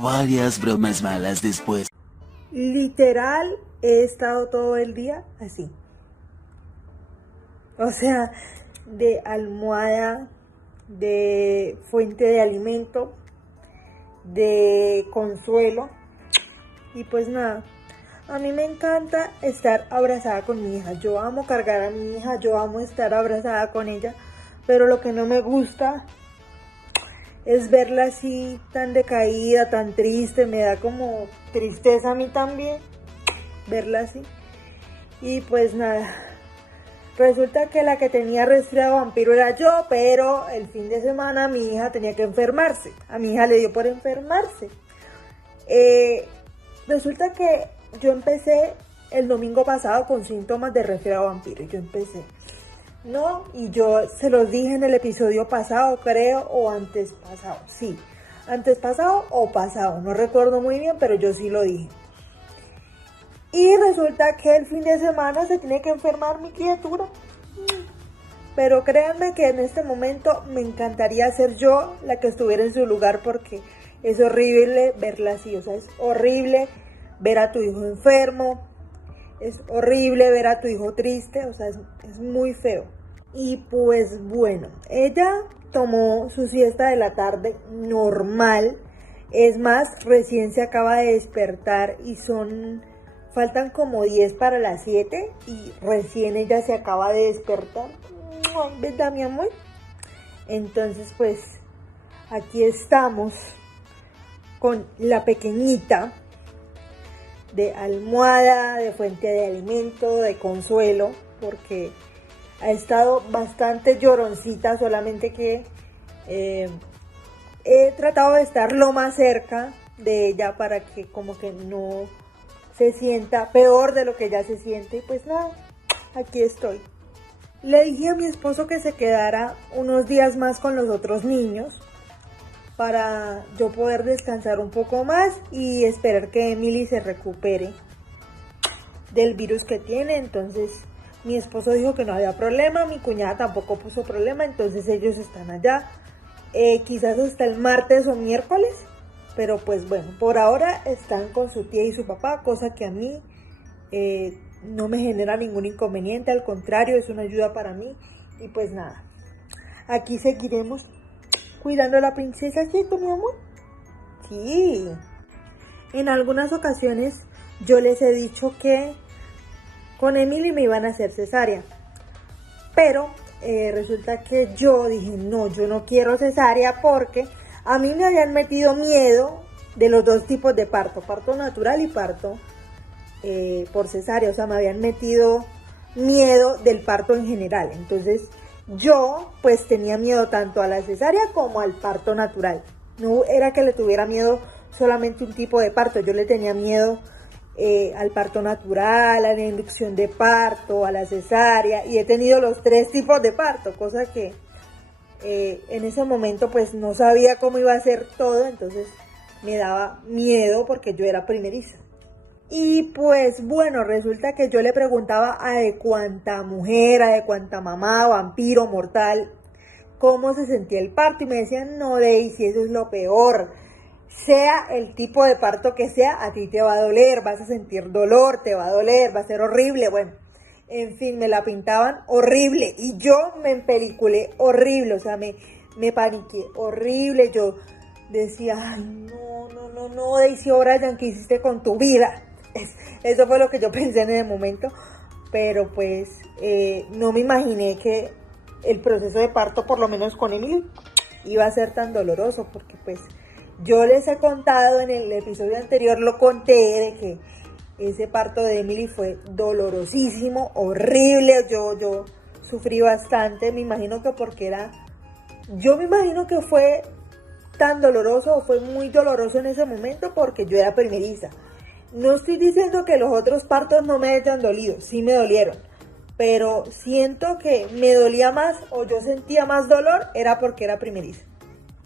Varias bromas malas después. Literal, he estado todo el día así. O sea, de almohada, de fuente de alimento, de consuelo. Y pues nada, a mí me encanta estar abrazada con mi hija. Yo amo cargar a mi hija, yo amo estar abrazada con ella. Pero lo que no me gusta es verla así tan decaída, tan triste. Me da como tristeza a mí también verla así. Y pues nada, resulta que la que tenía resfriado vampiro era yo, pero el fin de semana mi hija tenía que enfermarse. A mi hija le dio por enfermarse. Resulta que yo empecé el domingo pasado con síntomas de resfriado vampiro. Yo empecé, ¿no? Y yo se los dije en el episodio pasado, creo, o antes pasado. Sí, antes pasado o pasado, no recuerdo muy bien, pero yo sí lo dije. Y resulta que el fin de semana se tiene que enfermar mi criatura. Pero créanme que en este momento me encantaría ser yo la que estuviera en su lugar, porque es horrible verla así. O sea, es horrible ver a tu hijo enfermo. Es horrible ver a tu hijo triste. O sea, es muy feo. Y pues bueno, ella tomó su siesta de la tarde normal. Es más, recién se acaba de despertar y faltan como 10 para las 7 y recién ella se acaba de despertar. ¿Verdad, mi amor? Entonces, pues, aquí estamos con la pequeñita de almohada, de fuente de alimento, de consuelo, porque ha estado bastante lloroncita, solamente que he tratado de estar lo más cerca de ella para que como que no se sienta peor de lo que ya se siente. Y pues nada, aquí estoy. Le dije a mi esposo que se quedara unos días más con los otros niños para yo poder descansar un poco más y esperar que Emily se recupere del virus que tiene. Entonces mi esposo dijo que no había problema, mi cuñada tampoco puso problema, entonces ellos están allá, quizás hasta el martes o miércoles. Pero pues bueno, por ahora están con su tía y su papá, cosa que a mí no me genera ningún inconveniente, al contrario, es una ayuda para mí. Y pues nada, aquí seguiremos cuidando a la princesa, ¿cierto, mi amor? Sí. En algunas ocasiones yo les he dicho que con Emily me iban a hacer cesárea, pero resulta que yo dije, no, yo no quiero cesárea porque a mí me habían metido miedo de los dos tipos de parto natural y parto por cesárea. O sea, me habían metido miedo del parto en general. Entonces yo pues tenía miedo tanto a la cesárea como al parto natural. No era que le tuviera miedo solamente un tipo de parto, yo le tenía miedo al parto natural, a la inducción de parto, a la cesárea, y he tenido los tres tipos de parto, cosa que en ese momento pues no sabía cómo iba a ser todo, entonces me daba miedo porque yo era primeriza. Y pues bueno, resulta que yo le preguntaba a de cuánta mujer, a de cuánta mamá, vampiro, mortal, cómo se sentía el parto, y me decían, no, Daisy, eso es lo peor. Sea el tipo de parto que sea, a ti te va a doler, vas a sentir dolor, te va a doler, va a ser horrible. Bueno, en fin, me la pintaban horrible y yo me empeliculé horrible, o sea, me paniqué horrible. Yo decía, ay, no, Daisy O'Brien, ¿qué hiciste con tu vida? Eso fue lo que yo pensé en ese momento, pero pues no me imaginé que el proceso de parto, por lo menos con Emily, iba a ser tan doloroso, porque pues yo les he contado en el episodio anterior, lo conté, de que ese parto de Emily fue dolorosísimo, horrible. Yo sufrí bastante, me imagino que yo me imagino que fue tan doloroso, o fue muy doloroso en ese momento porque yo era primeriza. No estoy diciendo que los otros partos no me hayan dolido, sí me dolieron, pero siento que me dolía más, o yo sentía más dolor, era porque era primeriza.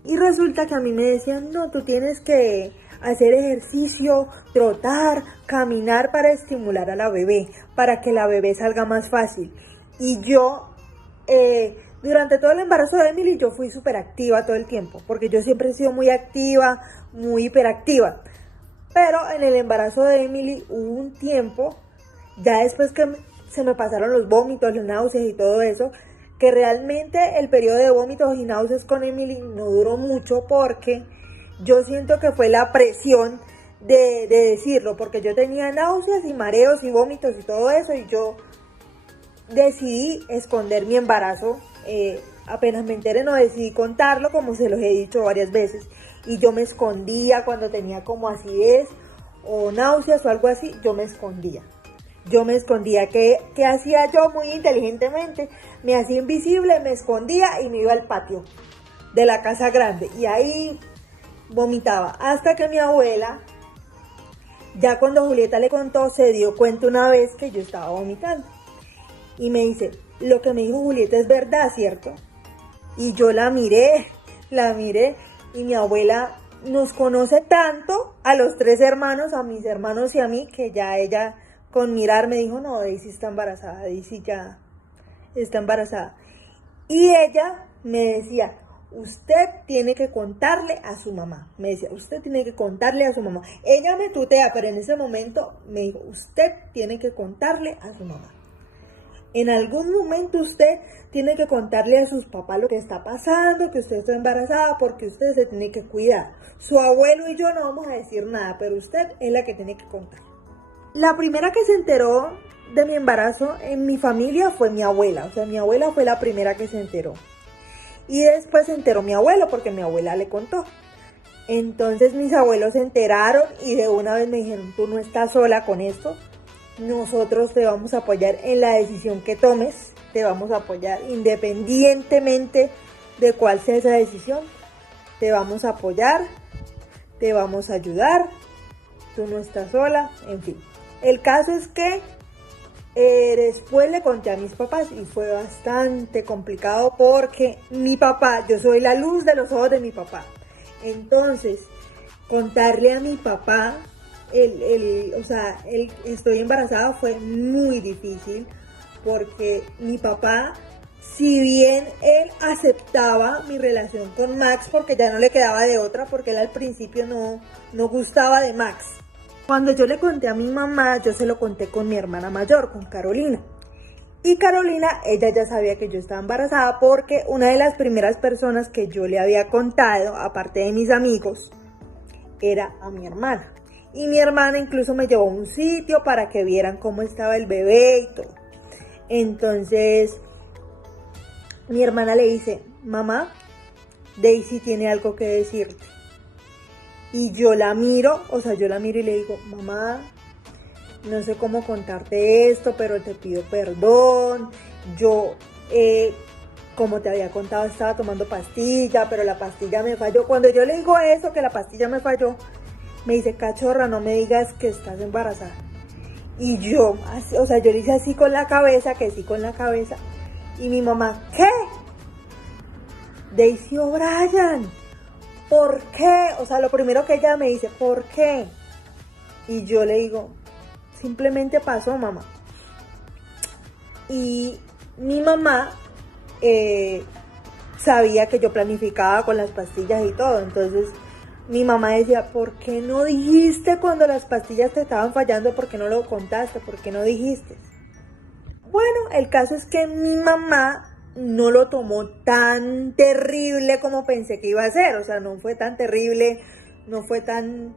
Y resulta que a mí me decían, no, tú tienes que hacer ejercicio, trotar, caminar para estimular a la bebé, para que la bebé salga más fácil. Y yo Durante todo el embarazo de Emily yo fui súper activa todo el tiempo, porque yo siempre he sido muy activa, muy hiperactiva. Pero en el embarazo de Emily hubo un tiempo, ya después que se me pasaron los vómitos, las náuseas y todo eso, que realmente el periodo de vómitos y náuseas con Emily no duró mucho porque yo siento que fue la presión de decirlo, porque yo tenía náuseas y mareos y vómitos y todo eso y yo decidí esconder mi embarazo. Apenas me enteré no decidí contarlo, como se los he dicho varias veces, y yo me escondía cuando tenía como acidez o náuseas o algo así. Yo me escondía. ¿Qué hacía yo? Muy inteligentemente me hacía invisible, me escondía y me iba al patio de la casa grande y ahí vomitaba, hasta que mi abuela, ya cuando Julieta le contó, se dio cuenta una vez que yo estaba vomitando y me dice: lo que me dijo Julieta es verdad, ¿cierto? Y yo la miré y mi abuela nos conoce tanto a los tres hermanos, a mis hermanos y a mí, que ya ella con mirar me dijo: no, Daisy está embarazada, Daisy ya está embarazada. Y ella me decía: usted tiene que contarle a su mamá. Me decía: usted tiene que contarle a su mamá. Ella me tutea, pero en ese momento me dijo: usted tiene que contarle a su mamá. En algún momento usted tiene que contarle a sus papás lo que está pasando, que usted está embarazada, porque usted se tiene que cuidar. Su abuelo y yo no vamos a decir nada, pero usted es la que tiene que contar. La primera que se enteró de mi embarazo en mi familia fue mi abuela. O sea, mi abuela fue la primera que se enteró. Y después se enteró mi abuelo, porque mi abuela le contó. Entonces mis abuelos se enteraron y de una vez me dijeron: tú no estás sola con esto. Nosotros te vamos a apoyar en la decisión que tomes. Te vamos a apoyar independientemente de cuál sea esa decisión. Te vamos a apoyar, te vamos a ayudar. Tú no estás sola, en fin. El caso es que después le conté a mis papás y fue bastante complicado porque mi papá, yo soy la luz de los ojos de mi papá. Entonces, contarle a mi papá estoy embarazada fue muy difícil porque mi papá, si bien él aceptaba mi relación con Max porque ya no le quedaba de otra, porque él al principio no gustaba de Max. Cuando yo le conté a mi mamá, yo se lo conté con mi hermana mayor, con Carolina. Y Carolina, ella ya sabía que yo estaba embarazada porque una de las primeras personas que yo le había contado, aparte de mis amigos, era a mi hermana. Y mi hermana incluso me llevó a un sitio para que vieran cómo estaba el bebé y todo. Entonces, mi hermana le dice: mamá, Daisy tiene algo que decirte. Y yo la miro y le digo: mamá, no sé cómo contarte esto, pero te pido perdón. Yo, como te había contado, estaba tomando pastilla, pero la pastilla me falló. Cuando yo le digo eso, que la pastilla me falló, me dice: cachorra, no me digas que estás embarazada. Y yo, yo le hice así con la cabeza, que sí con la cabeza. Y mi mamá: ¿qué? Daisy O'Brien, ¿por qué? O sea, lo primero que ella me dice: ¿por qué? Y yo le digo: simplemente pasó, mamá. Y mi mamá sabía que yo planificaba con las pastillas y todo. Entonces mi mamá decía: ¿por qué no dijiste cuando las pastillas te estaban fallando? ¿Por qué no lo contaste? ¿Por qué no dijiste? Bueno, el caso es que mi mamá no lo tomó tan terrible como pensé que iba a ser. O sea, no fue tan terrible, no fue tan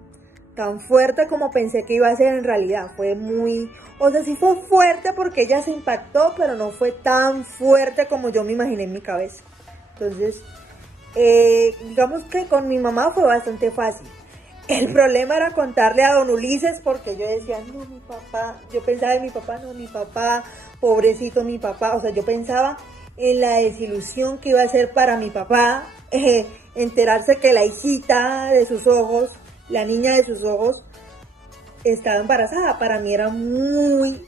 fuerte como pensé que iba a ser en realidad. Fue muy... O sea, sí fue fuerte porque ella se impactó, pero no fue tan fuerte como yo me imaginé en mi cabeza. Entonces, digamos que con mi mamá fue bastante fácil. El problema era contarle a don Ulises, porque yo decía: no, mi papá, yo pensaba en mi papá, no, mi papá, pobrecito mi papá. O sea, yo pensaba en la desilusión que iba a ser para mi papá, enterarse que la hijita de sus ojos, la niña de sus ojos, estaba embarazada. Para mí era muy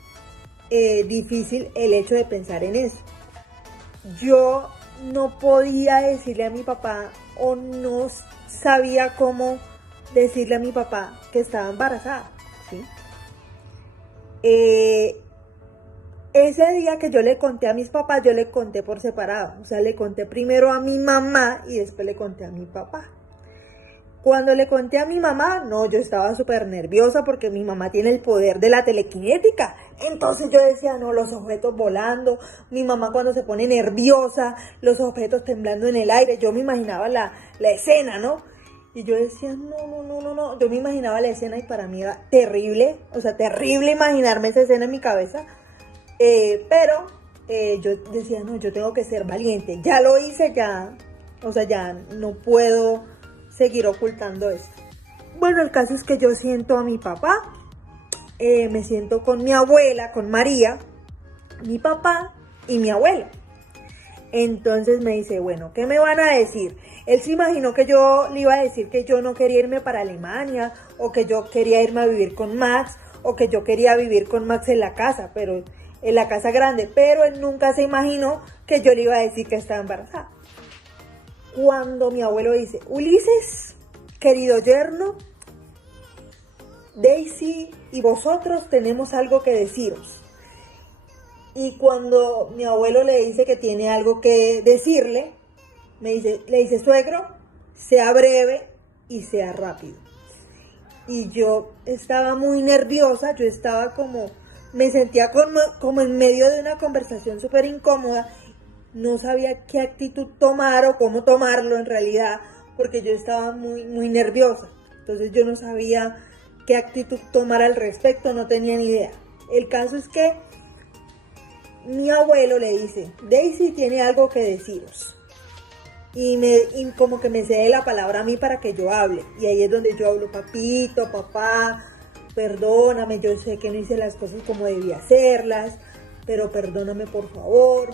difícil el hecho de pensar en eso. Yo no podía decirle a mi papá, o no sabía cómo decirle a mi papá que estaba embarazada, ¿sí? ese día que yo le conté a mis papás, yo le conté por separado. O sea, le conté primero a mi mamá y después le conté a mi papá. Cuando le conté a mi mamá, no, yo estaba súper nerviosa porque mi mamá tiene el poder de la telequinética. Entonces yo decía, no, los objetos volando. Mi mamá cuando se pone nerviosa, los objetos temblando en el aire. Yo me imaginaba la escena, ¿no? Y yo decía, no. Yo me imaginaba la escena y para mí era terrible. O sea, terrible imaginarme esa escena en mi cabeza. Pero yo decía, no, yo tengo que ser valiente. Ya lo hice, ya. O sea, ya no puedo seguir ocultando esto. Bueno, el caso es que yo siento a mi papá, me siento con mi abuela, con María, mi papá y mi abuela. Entonces me dice, bueno, ¿qué me van a decir? Él se imaginó que yo le iba a decir que yo no quería irme para Alemania, o que yo quería irme a vivir con Max, o que yo quería vivir con Max en la casa, pero en la casa grande, pero él nunca se imaginó que yo le iba a decir que estaba embarazada. Cuando mi abuelo dice, Ulises, querido yerno, Daisy y vosotros tenemos algo que deciros. Y cuando mi abuelo le dice que tiene algo que decirle, le dice, suegro, sea breve y sea rápido. Y yo estaba muy nerviosa, yo estaba me sentía como en medio de una conversación súper incómoda. No sabía qué actitud tomar o cómo tomarlo en realidad, porque yo estaba muy nerviosa. Entonces yo no sabía qué actitud tomar al respecto, no tenía ni idea. El caso es que mi abuelo le dice, Daisy tiene algo que deciros. Y como que me cede la palabra a mí para que yo hable. Y ahí es donde yo hablo, papito, papá, perdóname, yo sé que no hice las cosas como debía hacerlas, pero perdóname por favor.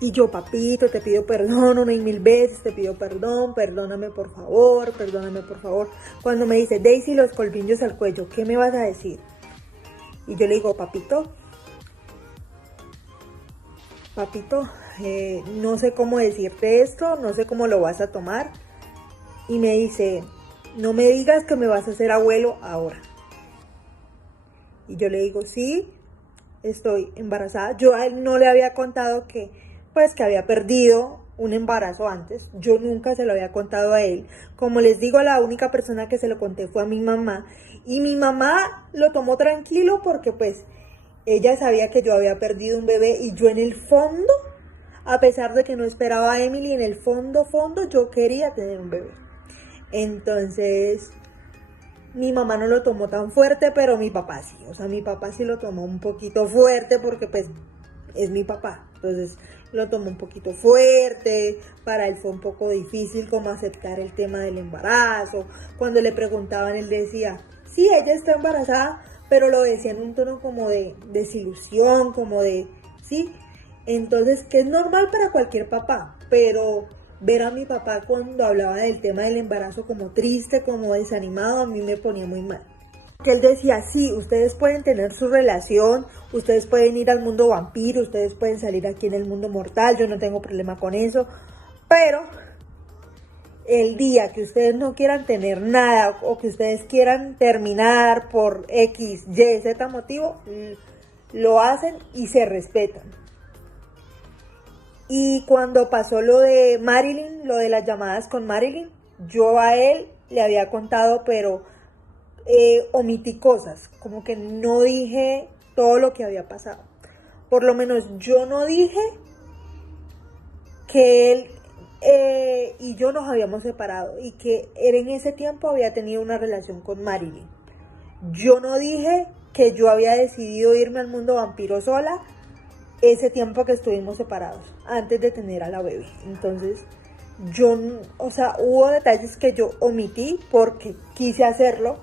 Y yo, papito, te pido perdón 1,000 veces, te pido perdón, perdóname por favor, perdóname por favor. Cuando me dice, Daisy, los colmillos al cuello, ¿qué me vas a decir? Y yo le digo, papito, no sé cómo decirte esto, no sé cómo lo vas a tomar. Y me dice, no me digas que me vas a hacer abuelo ahora. Y yo le digo, sí, estoy embarazada. Yo a él no le había contado que había perdido un embarazo antes. Yo nunca se lo había contado a él. Como les digo, la única persona que se lo conté fue a mi mamá. Y mi mamá lo tomó tranquilo porque ella sabía que yo había perdido un bebé. Y yo en el fondo, a pesar de que no esperaba a Emily, en el fondo yo quería tener un bebé. Entonces, mi mamá no lo tomó tan fuerte, pero mi papá sí. O sea, mi papá sí lo tomó un poquito fuerte porque es mi papá. Entonces lo tomó un poquito fuerte, para él fue un poco difícil como aceptar el tema del embarazo. Cuando le preguntaban, él decía, sí, ella está embarazada, pero lo decía en un tono como de desilusión, sí. Entonces, que es normal para cualquier papá, pero ver a mi papá cuando hablaba del tema del embarazo como triste, como desanimado, a mí me ponía muy mal. Que él decía, sí, ustedes pueden tener su relación, ustedes pueden ir al mundo vampiro, ustedes pueden salir aquí en el mundo mortal, yo no tengo problema con eso, pero el día que ustedes no quieran tener nada o que ustedes quieran terminar por X, Y, Z motivo, lo hacen y se respetan. Y cuando pasó lo de Marilyn, lo de las llamadas con Marilyn, yo a él le había contado, pero omití cosas, como que no dije todo lo que había pasado. Por lo menos yo no dije que él y yo nos habíamos separado y que él en ese tiempo había tenido una relación con Marilyn. Yo no dije que yo había decidido irme al mundo vampiro sola ese tiempo que estuvimos separados, antes de tener a la bebé. Entonces, hubo detalles que yo omití porque quise hacerlo,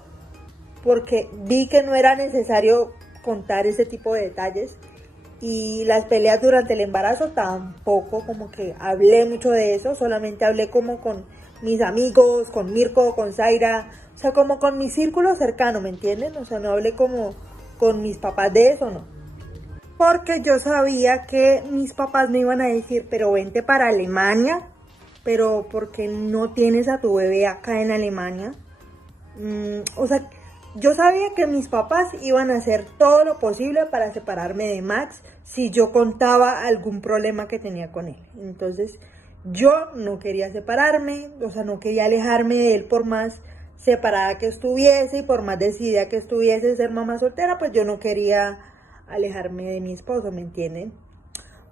porque vi que no era necesario contar ese tipo de detalles. Y las peleas durante el embarazo tampoco como que hablé mucho de eso, solamente hablé como con mis amigos, con Mirko, con Zaira, o sea, como con mi círculo cercano, ¿me entienden? O sea, no hablé como con mis papás de eso, no. Porque yo sabía que mis papás me iban a decir, pero vente para Alemania, pero ¿por qué no tienes a tu bebé acá en Alemania? O sea, yo sabía que mis papás iban a hacer todo lo posible para separarme de Max si yo contaba algún problema que tenía con él. Entonces yo no quería separarme, o sea, no quería alejarme de él por más separada que estuviese y por más decidida que estuviese de ser mamá soltera, pues yo no quería alejarme de mi esposo, ¿me entienden?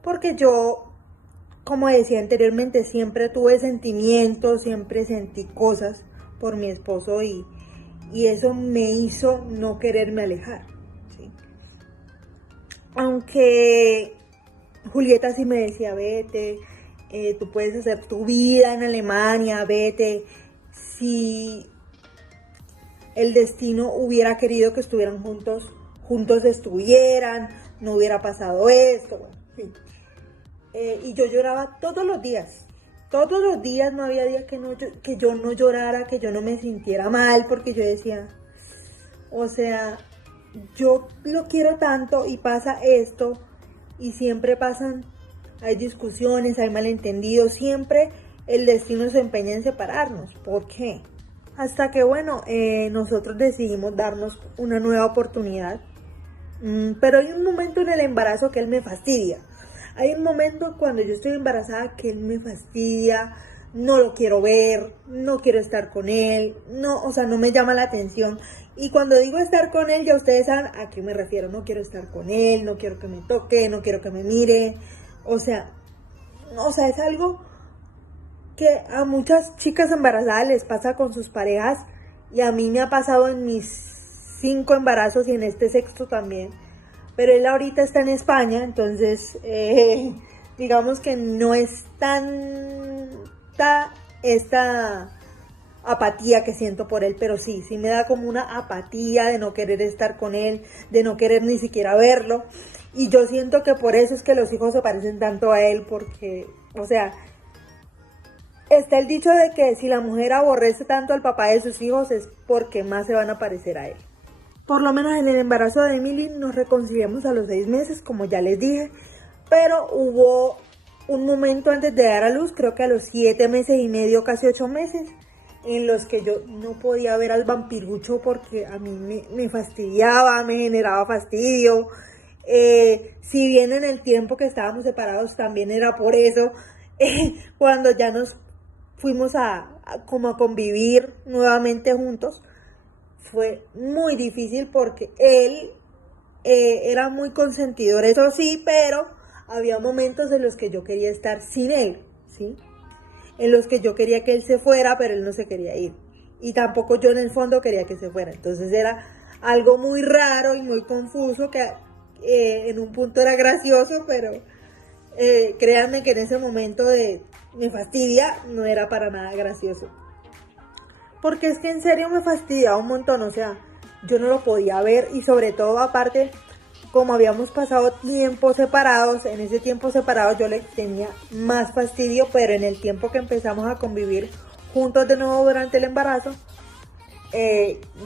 Porque yo, como decía anteriormente, siempre tuve sentimientos, siempre sentí cosas por mi esposo y eso me hizo no quererme alejar, ¿sí? Aunque Julieta sí me decía, vete, tú puedes hacer tu vida en Alemania, vete. Si el destino hubiera querido que estuvieran juntos estuvieran, no hubiera pasado esto, bueno, en fin. Y yo lloraba todos los días, no había día que yo no llorara, que yo no me sintiera mal, porque yo decía, o sea, yo lo quiero tanto y pasa esto, y siempre hay discusiones, hay malentendidos, siempre el destino se empeña en separarnos. ¿Por qué? Hasta que, bueno, nosotros decidimos darnos una nueva oportunidad. Pero hay un momento en el embarazo que él me fastidia. Hay un momento cuando yo estoy embarazada que él me fastidia, no lo quiero ver, no quiero estar con él, no, o sea, no me llama la atención. Y cuando digo estar con él, ya ustedes saben a qué me refiero. No quiero estar con él, no quiero que me toque, no quiero que me mire. O sea, es algo que a muchas chicas embarazadas les pasa con sus parejas y a mí me ha pasado en mis 5 embarazos y en este sexto también. Pero él ahorita está en España, entonces digamos que no es tanta esta apatía que siento por él, pero sí me da como una apatía de no querer estar con él, de no querer ni siquiera verlo. Y yo siento que por eso es que los hijos se parecen tanto a él, porque, o sea, está el dicho de que si la mujer aborrece tanto al papá de sus hijos es porque más se van a parecer a él. Por lo menos en el embarazo de Emily nos reconciliamos a los 6 meses, como ya les dije, pero hubo un momento antes de dar a luz, creo que a los 7 meses y medio, casi 8 meses, en los que yo no podía ver al vampirucho porque a mí me fastidiaba, me generaba fastidio. Si bien en el tiempo que estábamos separados también era por eso, cuando ya nos fuimos como a convivir nuevamente juntos, fue muy difícil porque él era muy consentidor, eso sí, pero había momentos en los que yo quería estar sin él, ¿sí? En los que yo quería que él se fuera, pero él no se quería ir. Y tampoco yo en el fondo quería que se fuera. Entonces era algo muy raro y muy confuso que en un punto era gracioso, pero créanme que en ese momento de me fastidia no era para nada gracioso. Porque es que en serio me fastidiaba un montón, o sea, yo no lo podía ver y sobre todo aparte, como habíamos pasado tiempo separados, en ese tiempo separado yo le tenía más fastidio, pero en el tiempo que empezamos a convivir juntos de nuevo durante el embarazo,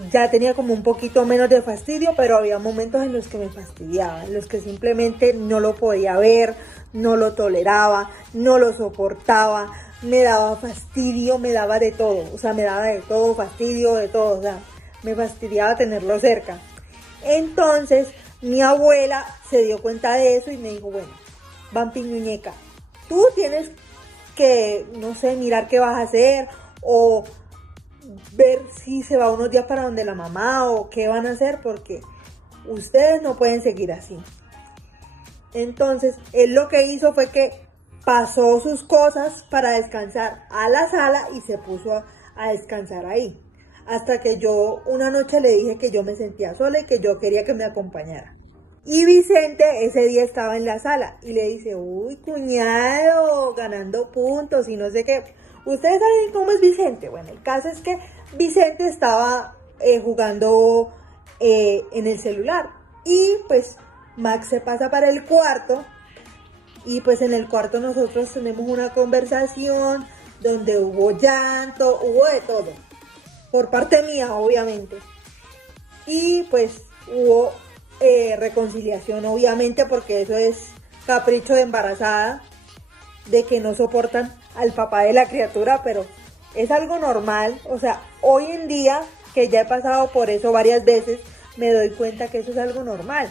ya tenía como un poquito menos de fastidio, pero había momentos en los que me fastidiaba, en los que simplemente no lo podía ver, no lo toleraba, no lo soportaba. Me daba fastidio, me daba de todo, o sea, me daba de todo, fastidio, de todo, o sea, me fastidiaba tenerlo cerca. Entonces, mi abuela se dio cuenta de eso y me dijo, bueno, Vampi muñeca, tú tienes que, no sé, mirar qué vas a hacer o ver si se va unos días para donde la mamá o qué van a hacer porque ustedes no pueden seguir así. Entonces, él lo que hizo fue que pasó sus cosas para descansar a la sala y se puso a descansar ahí. Hasta que yo una noche le dije que yo me sentía sola y que yo quería que me acompañara. Y Vicente ese día estaba en la sala y le dice, uy, cuñado, ganando puntos y no sé qué. ¿Ustedes saben cómo es Vicente? Bueno, el caso es que Vicente estaba jugando en el celular. Y pues Max se pasa para el cuarto. Y pues en el cuarto nosotros tenemos una conversación donde hubo llanto, hubo de todo. Por parte mía, obviamente. Y pues hubo reconciliación, obviamente, porque eso es capricho de embarazada, de que no soportan al papá de la criatura, pero es algo normal. O sea, hoy en día, que ya he pasado por eso varias veces, me doy cuenta que eso es algo normal,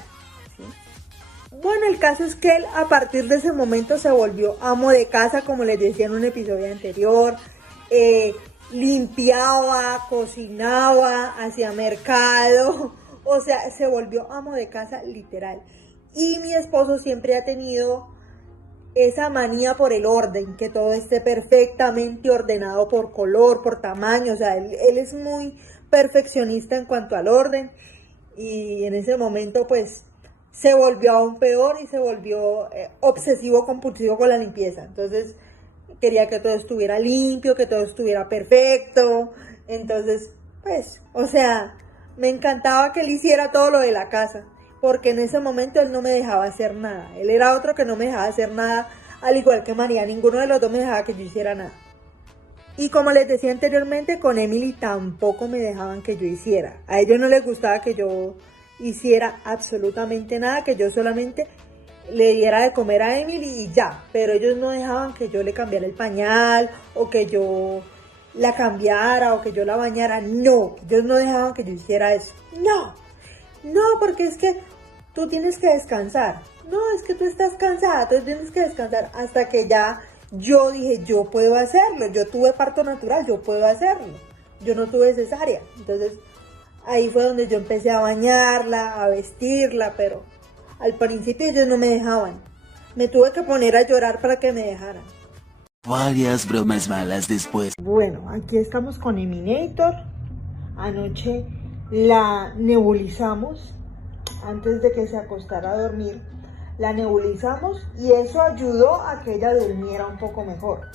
¿sí? Bueno, el caso es que él a partir de ese momento se volvió amo de casa, como les decía en un episodio anterior. Limpiaba, cocinaba, hacía mercado, o sea, se volvió amo de casa literal. Y mi esposo siempre ha tenido esa manía por el orden, que todo esté perfectamente ordenado por color, por tamaño, o sea, él es muy perfeccionista en cuanto al orden, y en ese momento pues se volvió aún peor y se volvió obsesivo compulsivo con la limpieza. Entonces quería que todo estuviera limpio, que todo estuviera perfecto. Entonces, pues, o sea, me encantaba que él hiciera todo lo de la casa, porque en ese momento él no me dejaba hacer nada. Él era otro que no me dejaba hacer nada, al igual que María. Ninguno de los dos me dejaba que yo hiciera nada. Y como les decía anteriormente, con Emily tampoco me dejaban que yo hiciera. A ellos no les gustaba que yo hiciera absolutamente nada, que yo solamente le diera de comer a Emily y ya. Pero ellos no dejaban que yo le cambiara el pañal, o que yo la cambiara, o que yo la bañara. No, ellos no dejaban que yo hiciera eso. No, porque es que tú tienes que descansar. No, es que tú estás cansada, tú tienes que descansar. Hasta que ya yo dije, yo puedo hacerlo. Yo tuve parto natural, yo puedo hacerlo. Yo no tuve cesárea. Entonces ahí fue donde yo empecé a bañarla, a vestirla, pero al principio ellos no me dejaban. Me tuve que poner a llorar para que me dejaran. Varias bromas malas después. Bueno, aquí estamos con Eminator. Anoche la nebulizamos antes de que se acostara a dormir. La nebulizamos y eso ayudó a que ella durmiera un poco mejor.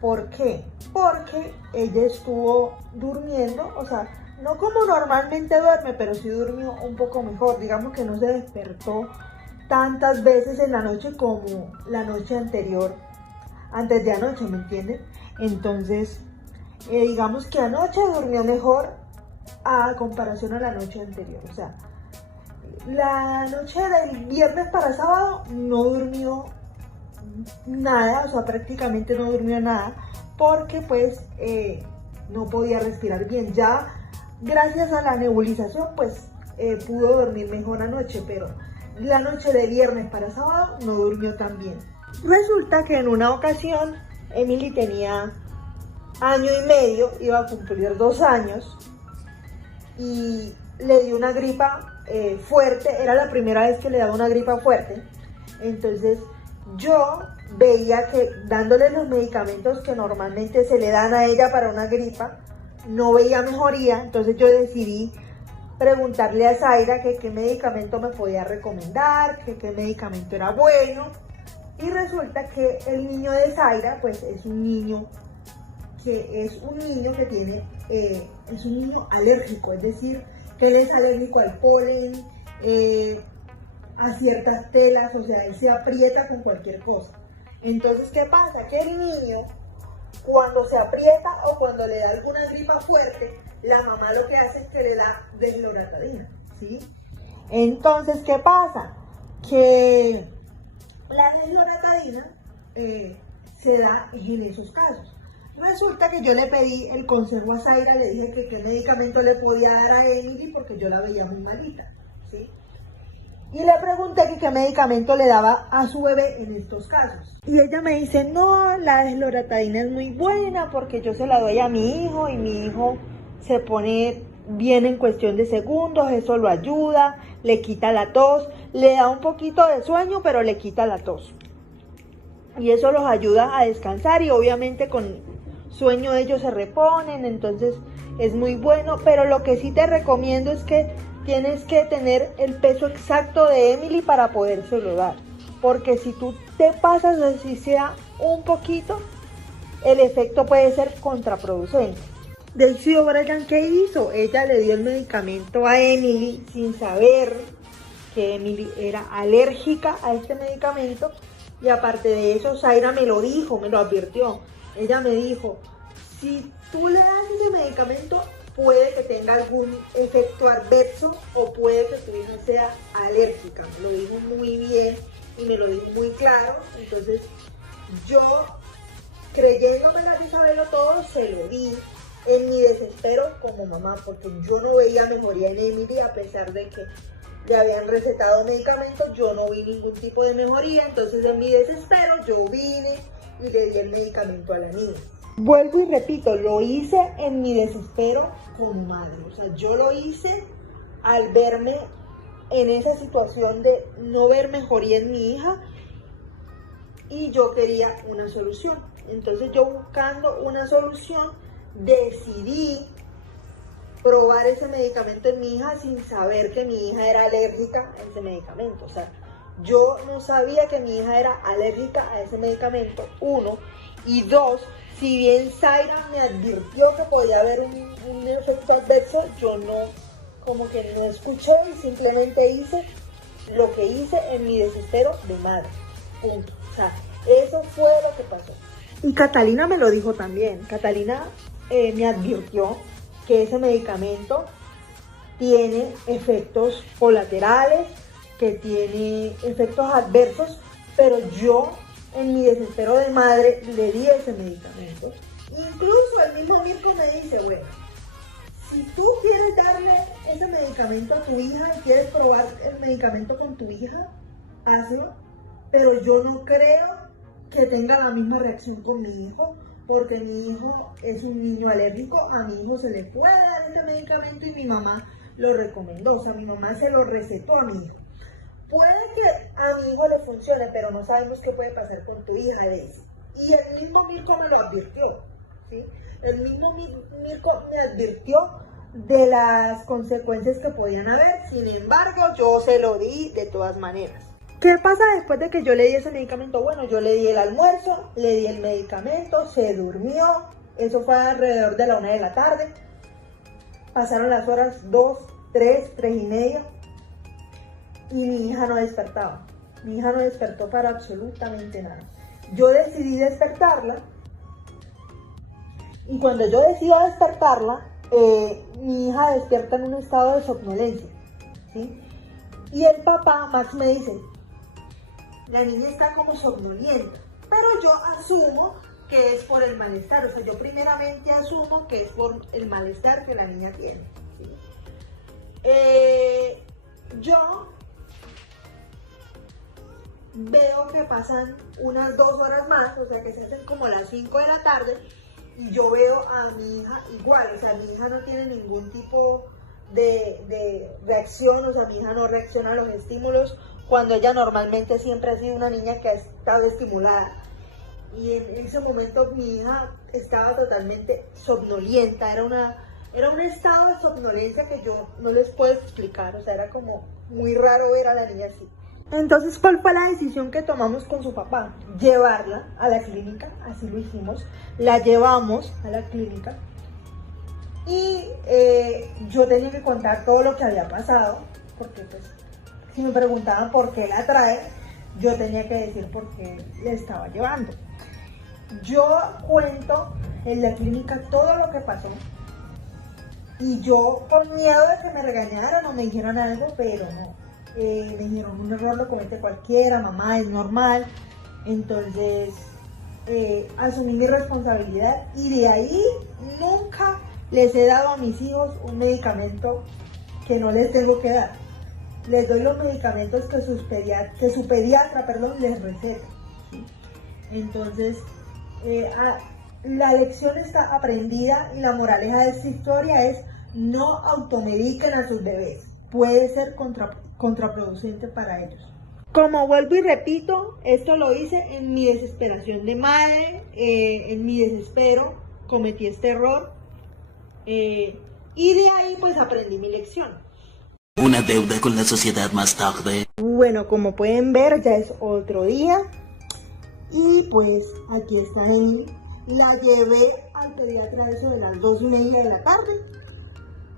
¿Por qué? Porque ella estuvo durmiendo, o sea, no como normalmente duerme, pero sí durmió un poco mejor. Digamos que no se despertó tantas veces en la noche como la noche anterior, antes de anoche, ¿me entienden? Entonces, digamos que anoche durmió mejor a comparación a la noche anterior. O sea, la noche del viernes para sábado no durmió nada, o sea, prácticamente no durmió nada, porque pues no podía respirar bien. Ya gracias a la nebulización pues pudo dormir mejor anoche, pero la noche de viernes para sábado no durmió tan bien. Resulta que en una ocasión Emily tenía 1.5 años, iba a cumplir 2 años, y le dio una gripa fuerte. Era la primera vez que le daba una gripa fuerte. Entonces yo veía que dándole los medicamentos que normalmente se le dan a ella para una gripa, no veía mejoría. Entonces yo decidí preguntarle a Zaira que qué medicamento me podía recomendar, que qué medicamento era bueno. Y resulta que el niño de Zaira pues es un niño que tiene, es un niño alérgico, es decir, que él es alérgico al polen, a ciertas telas, o sea, él se aprieta con cualquier cosa. Entonces, ¿qué pasa? Que el niño, cuando se aprieta o cuando le da alguna gripa fuerte, la mamá lo que hace es que le da desloratadina, ¿sí? Entonces, ¿qué pasa? Que la desloratadina se da en esos casos. Resulta que yo le pedí el consejo a Zaira, le dije que qué medicamento le podía dar a Emily porque yo la veía muy malita, ¿sí? Y le pregunté que qué medicamento le daba a su bebé en estos casos. Y ella me dice, no, la desloratadina es muy buena porque yo se la doy a mi hijo y mi hijo se pone bien en cuestión de segundos, eso lo ayuda, le quita la tos, le da un poquito de sueño, pero le quita la tos. Y eso los ayuda a descansar y obviamente con sueño ellos se reponen, entonces es muy bueno. Pero lo que sí te recomiendo es que tienes que tener el peso exacto de Emily para podérselo dar, porque si tú te pasas, así sea un poquito, el efecto puede ser contraproducente. Del tío Brian, ¿qué hizo? Ella le dio el medicamento a Emily sin saber que Emily era alérgica a este medicamento. Y aparte de eso, Zaira me lo dijo, me lo advirtió. Ella me dijo, si tú le das ese medicamento, puede que tenga algún efecto adverso o puede que tu hija sea alérgica. Me lo dijo muy bien y me lo dijo muy claro. Entonces yo, creyéndome y saberlo todo, se lo di en mi desespero como mamá, porque yo no veía mejoría en Emily, a pesar de que le habían recetado medicamentos, yo no vi ningún tipo de mejoría, entonces en mi desespero yo vine y le di el medicamento a la niña. Vuelvo y repito, lo hice en mi desespero como madre, o sea, yo lo hice al verme en esa situación de no ver mejoría en mi hija y yo quería una solución. Entonces yo buscando una solución decidí probar ese medicamento en mi hija sin saber que mi hija era alérgica a ese medicamento. O sea, yo no sabía que mi hija era alérgica a ese medicamento, uno. Y dos, si bien Zaira me advirtió que podía haber un efecto adverso, yo no, como que no escuché y simplemente hice lo que hice en mi desespero de madre. Punto. O sea, eso fue lo que pasó. Y Catalina me lo dijo también. Catalina me advirtió que ese medicamento tiene efectos colaterales, que tiene efectos adversos, pero yo en mi desespero de madre le di ese medicamento. Incluso el mismo Mirko me dice, bueno, si tú quieres darle ese medicamento a tu hija y quieres probar el medicamento con tu hija, hazlo, pero yo no creo que tenga la misma reacción con mi hijo, porque mi hijo es un niño alérgico, a mi hijo se le puede dar este medicamento y mi mamá lo recomendó, o sea, mi mamá se lo recetó a mi hijo. Puede que a mi hijo le funcione, pero no sabemos qué puede pasar con tu hija, Daisy. Y el mismo Mirko me lo advirtió, ¿sí? El mismo Mirko me advirtió de las consecuencias que podían haber, sin embargo, yo se lo di de todas maneras. ¿Qué pasa después de que yo le di ese medicamento? Bueno, yo le di el almuerzo, le di el medicamento, se durmió, eso fue alrededor de la 1 de la tarde, pasaron las horas 2, 3, 3:30 y mi hija no despertaba, mi hija no despertó para absolutamente nada. Yo decidí despertarla y cuando yo decido despertarla, mi hija despierta en un estado de somnolencia, ¿sí? Y el papá, Max, me dice, la niña está como somnolienta, pero yo asumo que es por el malestar, o sea, yo primeramente asumo que es por el malestar que la niña tiene, ¿sí? Yo veo que pasan unas 2 horas más, o sea, que se hacen como las 5 de la tarde, y yo veo a mi hija igual, o sea, mi hija no tiene ningún tipo de reacción, o sea, mi hija no reacciona a los estímulos, cuando ella normalmente siempre ha sido una niña que ha estado estimulada. Y en ese momento mi hija estaba totalmente somnolienta, era un estado de somnolencia que yo no les puedo explicar, o sea, era como muy raro ver a la niña así. Entonces, ¿cuál fue la decisión que tomamos con su papá? Llevarla a la clínica, así lo hicimos, la llevamos a la clínica y yo tenía que contar todo lo que había pasado, porque pues si me preguntaban por qué la trae, yo tenía que decir por qué la estaba llevando. Yo cuento en la clínica todo lo que pasó y yo con miedo de que me regañaran o me dijeran algo, pero no. Me dijeron, un error lo comete cualquiera, mamá, es normal. Entonces asumí mi responsabilidad y de ahí nunca les he dado a mis hijos un medicamento que no les tengo que dar. Les doy los medicamentos que su pediatra les receta, ¿sí? Entonces, la lección está aprendida y la moraleja de esta historia es no automediquen a sus bebés. Puede ser contraproducente para ellos. Como vuelvo y repito, esto lo hice en mi desesperación de madre, en mi desespero cometí este error y de ahí pues aprendí mi lección. Una deuda con la sociedad más tarde. Bueno, como pueden ver, ya es otro día y pues aquí está él. La llevé al pediatra eso de las 2:30 de la tarde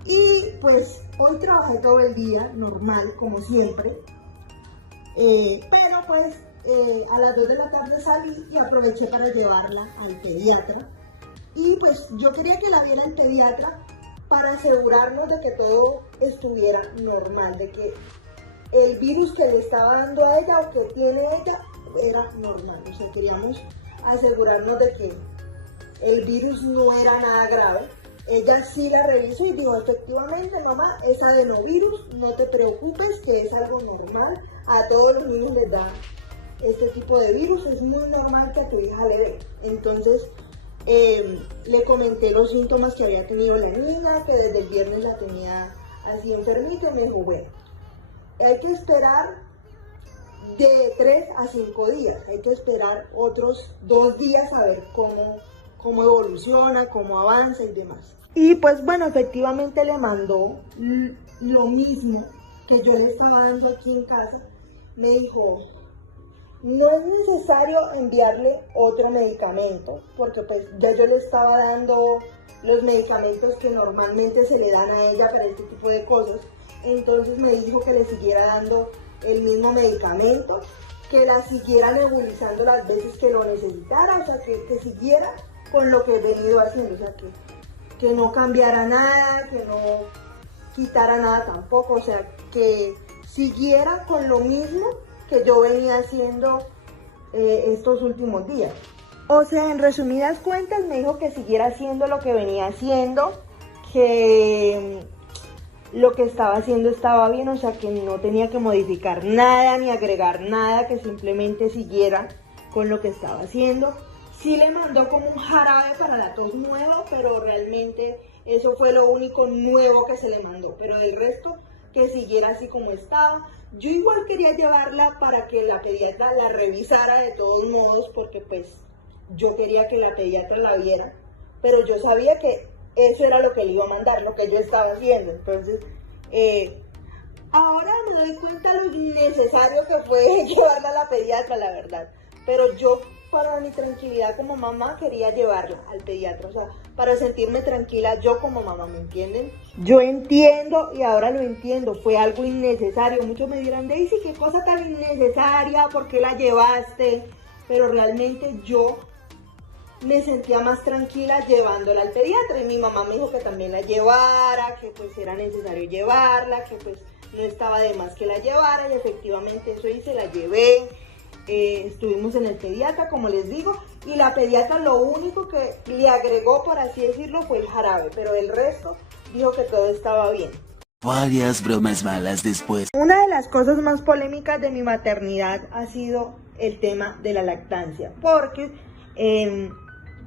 y pues hoy trabajé todo el día, normal, como siempre, pero pues a las 2 de la tarde salí y aproveché para llevarla al pediatra y pues yo quería que la viera el pediatra para asegurarnos de que todo estuviera normal, de que el virus que le estaba dando a ella o que tiene ella era normal. O sea, queríamos asegurarnos de que el virus no era nada grave. ella sí la revisó y dijo, efectivamente, mamá, es adenovirus, no te preocupes, que es algo normal, a todos los niños les da este tipo de virus, es muy normal que a tu hija le dé. Entonces, le comenté los síntomas que había tenido la niña, que desde el viernes la tenía así enfermita, y me dijo, bueno, hay que esperar de 3 a 5 días, hay que esperar otros 2 días a ver cómo evoluciona, cómo avanza y demás. Y pues bueno, efectivamente le mandó lo mismo que yo le estaba dando aquí en casa. Me dijo, no es necesario enviarle otro medicamento, porque pues ya yo le estaba dando los medicamentos que normalmente se le dan a ella para este tipo de cosas. Entonces me dijo que le siguiera dando el mismo medicamento, que la siguiera nebulizando las veces que lo necesitara, o sea, que siguiera con lo que he venido haciendo, o sea, que no cambiara nada, que no quitara nada tampoco, o sea, que siguiera con lo mismo que yo venía haciendo estos últimos días. O sea, en resumidas cuentas me dijo que siguiera haciendo lo que venía haciendo, que lo que estaba haciendo estaba bien, o sea, que no tenía que modificar nada ni agregar nada, que simplemente siguiera con lo que estaba haciendo. Sí le mandó como un jarabe para la tos nuevo, pero realmente eso fue lo único nuevo que se le mandó, pero del resto que siguiera así como estaba. Yo igual quería llevarla para que la pediatra la revisara de todos modos, porque pues yo quería que la pediatra la viera, pero yo sabía que eso era lo que le iba a mandar, lo que yo estaba haciendo. Entonces, ahora me doy cuenta lo innecesario que fue llevarla a la pediatra, la verdad. Pero yo, para mi tranquilidad como mamá, quería llevarla al pediatra, o sea, para sentirme tranquila yo como mamá, ¿me entienden? Yo entiendo y ahora lo entiendo, fue algo innecesario. Muchos me dirán, Daisy, qué cosa tan innecesaria, ¿por qué la llevaste? Pero realmente yo me sentía más tranquila llevándola al pediatra, y mi mamá me dijo que también la llevara, que pues era necesario llevarla, que pues no estaba de más que la llevara, y efectivamente eso hice, la llevé. Estuvimos en el pediatra, como les digo, y la pediatra lo único que le agregó, por así decirlo, fue el jarabe, pero el resto dijo que todo estaba bien. Varias bromas malas después. Una de las cosas más polémicas de mi maternidad ha sido el tema de la lactancia, porque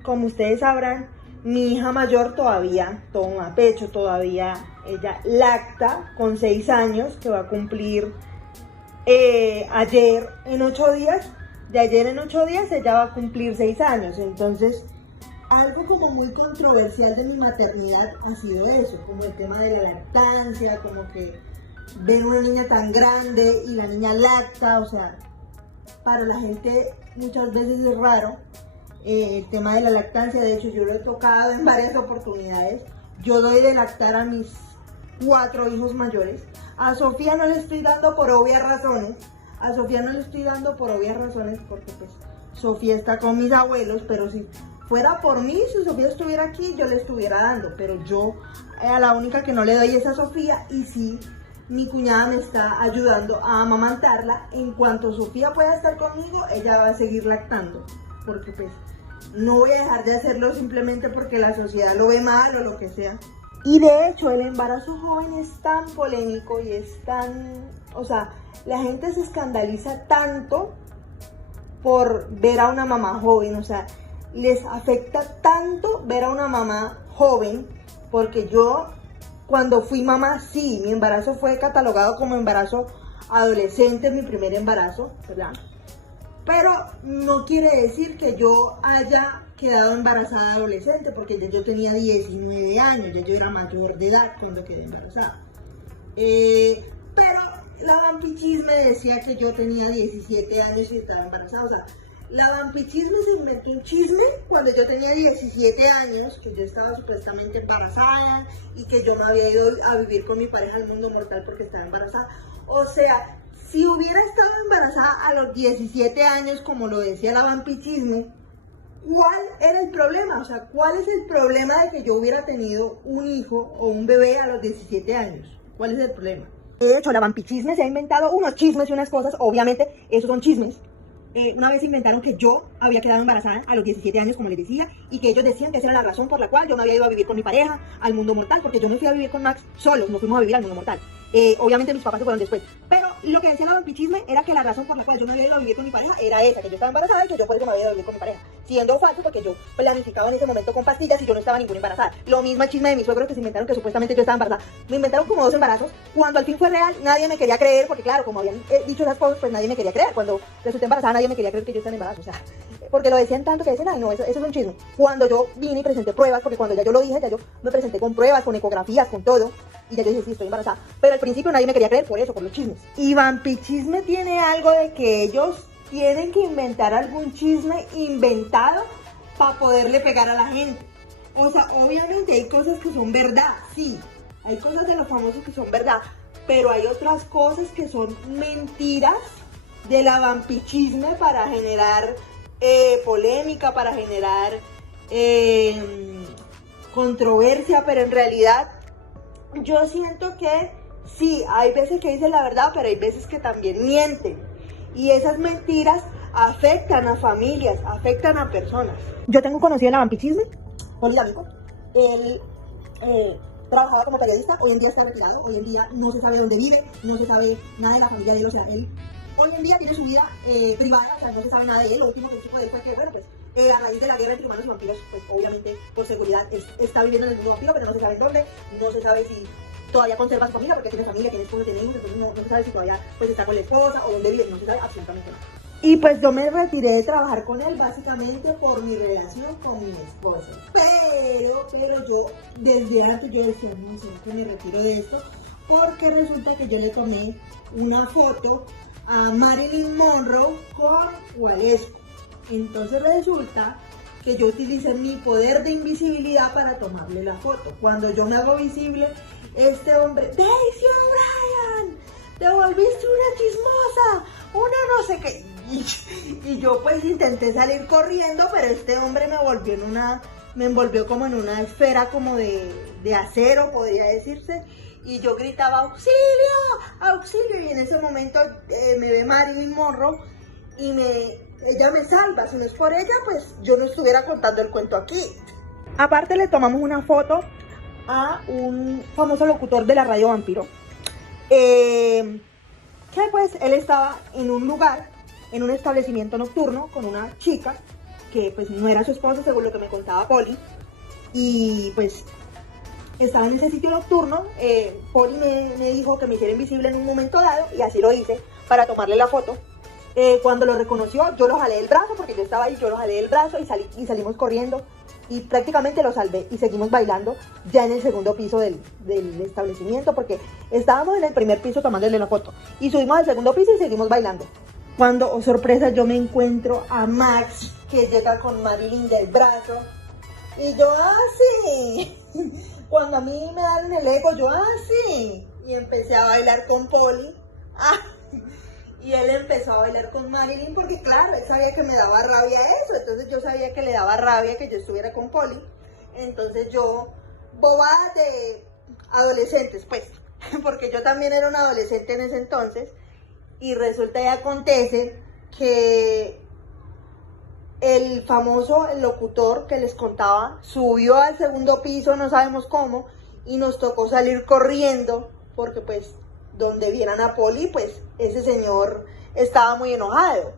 como ustedes sabrán, mi hija mayor todavía toma pecho, todavía ella lacta con 6 años, que va a cumplir ayer en 8 días. De ayer en 8 días ella va a cumplir 6 años. Entonces, algo como muy controversial de mi maternidad ha sido eso, como el tema de la lactancia, como que ven una niña tan grande y la niña lacta, o sea, para la gente muchas veces es raro el tema de la lactancia. De hecho, yo lo he tocado en varias oportunidades. Yo doy de lactar a mis 4 hijos mayores. A Sofía no le estoy dando por obvias razones. Porque pues Sofía está con mis abuelos, pero si fuera por mí, si Sofía estuviera aquí, yo le estuviera dando. Pero yo a la única que no le doy es a Sofía, y sí, mi cuñada me está ayudando a amamantarla. En cuanto Sofía pueda estar conmigo, ella va a seguir lactando, porque pues no voy a dejar de hacerlo simplemente porque la sociedad lo ve mal o lo que sea. Y de hecho, el embarazo joven es tan polémico y es tan, o sea, la gente se escandaliza tanto por ver a una mamá joven, o sea, les afecta tanto ver a una mamá joven, porque yo cuando fui mamá, sí, mi embarazo fue catalogado como embarazo adolescente, mi primer embarazo, ¿verdad? Pero no quiere decir que yo haya quedado embarazada adolescente, porque ya yo tenía 19 años, ya yo era mayor de edad cuando quedé embarazada. Pero la vampichisme decía que yo tenía 17 años y estaba embarazada. O sea, la vampichisme se inventó un chisme cuando yo tenía 17 años, que yo estaba supuestamente embarazada y que yo me había ido a vivir con mi pareja al mundo mortal porque estaba embarazada. O sea, si hubiera estado embarazada a los 17 años, como lo decía la vampichisme, ¿cuál era el problema? O sea, ¿cuál es el problema de que yo hubiera tenido un hijo o un bebé a los 17 años? ¿Cuál es el problema? De hecho, la vampichisme se ha inventado unos chismes y unas cosas, obviamente, esos son chismes. Una vez inventaron que yo había quedado embarazada a los 17 años, como les decía, y que ellos decían que esa era la razón por la cual yo me había ido a vivir con mi pareja al mundo mortal, porque yo no fui a vivir con Max solos, nos fuimos a vivir al mundo mortal. Obviamente mis papás se fueron después, pero lo que decía la vampichisme era que la razón por la cual yo me había ido a vivir con mi pareja era esa, que yo estaba embarazada y que yo por eso me había ido a vivir con mi pareja, siendo falso porque yo planificaba en ese momento con pastillas y yo no estaba ninguna embarazada. Lo mismo el chisme de mis suegros que se inventaron que supuestamente yo estaba embarazada. Me inventaron como 2 embarazos, cuando al fin fue real nadie me quería creer, porque claro, como habían dicho esas cosas, pues nadie me quería creer. Cuando resulté embarazada nadie me quería creer que yo estaba en embarazo, o sea, porque lo decían tanto que decían, ay no, eso es un chisme. Cuando yo vine y presenté pruebas, porque cuando ya yo lo dije, ya yo me presenté con pruebas, con ecografías, con todo, y ya yo dije, sí, estoy embarazada. Pero al principio nadie me quería creer por eso, por los chismes. Y vampichisme tiene algo de que ellos tienen que inventar algún chisme inventado para poderle pegar a la gente. O sea, obviamente hay cosas que son verdad, sí, hay cosas de los famosos que son verdad, pero hay otras cosas que son mentiras de la vampichisme para generar polémica, para generar controversia, pero en realidad yo siento que sí, hay veces que dicen la verdad, pero hay veces que también mienten. Y esas mentiras afectan a familias, afectan a personas. Yo tengo conocido en la vampichisme, Poli D'Amico. Él trabajaba como periodista, hoy en día está retirado, hoy en día no se sabe dónde vive, no se sabe nada de la familia de él, o sea, él hoy en día tiene su vida privada, o sea, no se sabe nada de él. Lo último que se supo de él fue que, bueno, pues a raíz de la guerra entre humanos y vampiros, pues obviamente por seguridad está viviendo en el mundo vampiro, pero no se sabe en dónde, no se sabe si todavía conserva su familia, porque tiene familia, tiene esposa, tiene hijos, entonces no se sabe si todavía pues está con la esposa o dónde vive, no se sabe absolutamente nada. Y pues yo me retiré de trabajar con él básicamente por mi relación con mi esposo. Pero yo desde antes yo decía, no sé, que me retiro de esto, porque resulta que yo le tomé una foto a Marilyn Monroe con Waleska. Entonces resulta que yo utilicé mi poder de invisibilidad para tomarle la foto. Cuando yo me hago visible, este hombre, Daisy O'Brien, te volviste una chismosa, una no sé qué. Y yo pues intenté salir corriendo, pero este hombre me envolvió como en una esfera como de acero, podría decirse. Y yo gritaba, ¡auxilio! ¡Auxilio! Y en ese momento me ve Marilyn Monroe y ella me salva. Si no es por ella, pues yo no estuviera contando el cuento aquí. Aparte le tomamos una foto a un famoso locutor de la radio Vampiro. Que pues él estaba en un lugar, en un establecimiento nocturno con una chica que pues no era su esposa, según lo que me contaba Poli. Y pues estaba en ese sitio nocturno. Poli me dijo que me hiciera invisible en un momento dado y así lo hice para tomarle la foto. Cuando lo reconoció, yo lo jalé del brazo, porque yo estaba ahí, yo lo jalé del brazo y salimos corriendo y prácticamente lo salvé y seguimos bailando ya en el segundo piso del establecimiento, porque estábamos en el primer piso tomándole la foto y subimos al segundo piso y seguimos bailando. Cuando, oh sorpresa, yo me encuentro a Max, que llega con Marilyn del brazo y yo así. Cuando a mí me dan el ego, yo así. Y empecé a bailar con Poli. Y él empezó a bailar con Marilyn porque claro, él sabía que me daba rabia eso. Entonces yo sabía que le daba rabia que yo estuviera con Poli. Entonces yo, bobadas de adolescentes pues, porque yo también era una adolescente en ese entonces. Y resulta y acontece que el famoso locutor que les contaba subió al segundo piso, no sabemos cómo, y nos tocó salir corriendo porque pues donde vieran a Poli, pues ese señor estaba muy enojado.